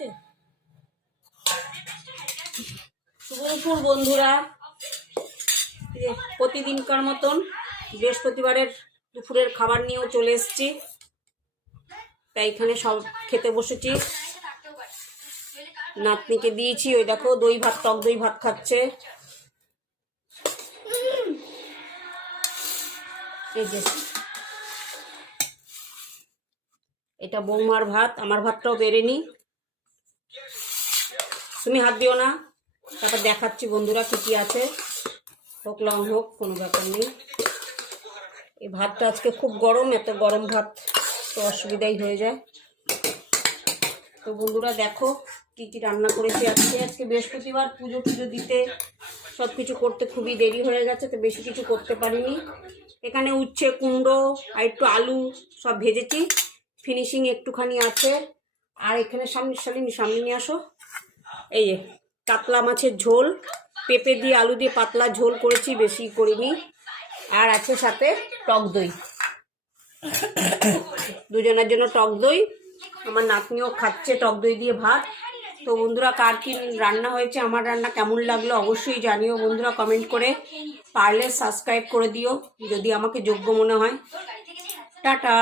হচ্ছে। শুভ দুপুর বন্ধুরা, প্রতিদিনকার মতন বৃহস্পতিবারের দুপুরের খাবার নিয়েও চলে এসেছি। তাই এখানে সব খেতে বসেছি। নাতনিকে দিয়েছি, ওই দেখো দই ভাত, টক দই ভাত খাচ্ছে। এই যে এটা বৌমার ভাত, আমার ভাতটাও বেরেনি, তুমি হাত দিও না। তারপর দেখাচ্ছি বন্ধুরা কি কি আছে, হোক লং হোক কোনো ব্যাপার নেই। এই ভাতটা আজকে খুব গরম, এত গরম ভাত তো অসুবিধাই হয়ে যায়। তো বন্ধুরা দেখো কি কি রান্না করেছি আজকে। আজকে বৃহস্পতিবার, পুজো টুজো দিতে সব কিছু করতে খুবই দেরি হয়ে গেছে, তো বেশি কিছু করতে পারিনি। এখানে উচ্ছে, কুমড়ো আর একটু আলু সব ভেজেছি, ফিনিশিং একটুখানি আছে। আর এখানে সামনে নিয়ে আসো, এই যে কাতলা মাছের ঝোল, পেঁপে দিয়ে আলু দিয়ে পাতলা ঝোল করেছি, বেশি করিনি। আর আছে সাথে টক দই, দুজনের জন্য টক দই। আমার নাতনিও খাচ্ছে টক দই দিয়ে ভাত। তো বন্ধুরা কার কি রান্না হয়েছে, আমার রান্না কেমন লাগলো অবশ্যই জানিও বন্ধুরা কমেন্ট করে। পারলে সাবস্ক্রাইব করে দিও যদি আমাকে যোগ্য মনে হয়। টাটা।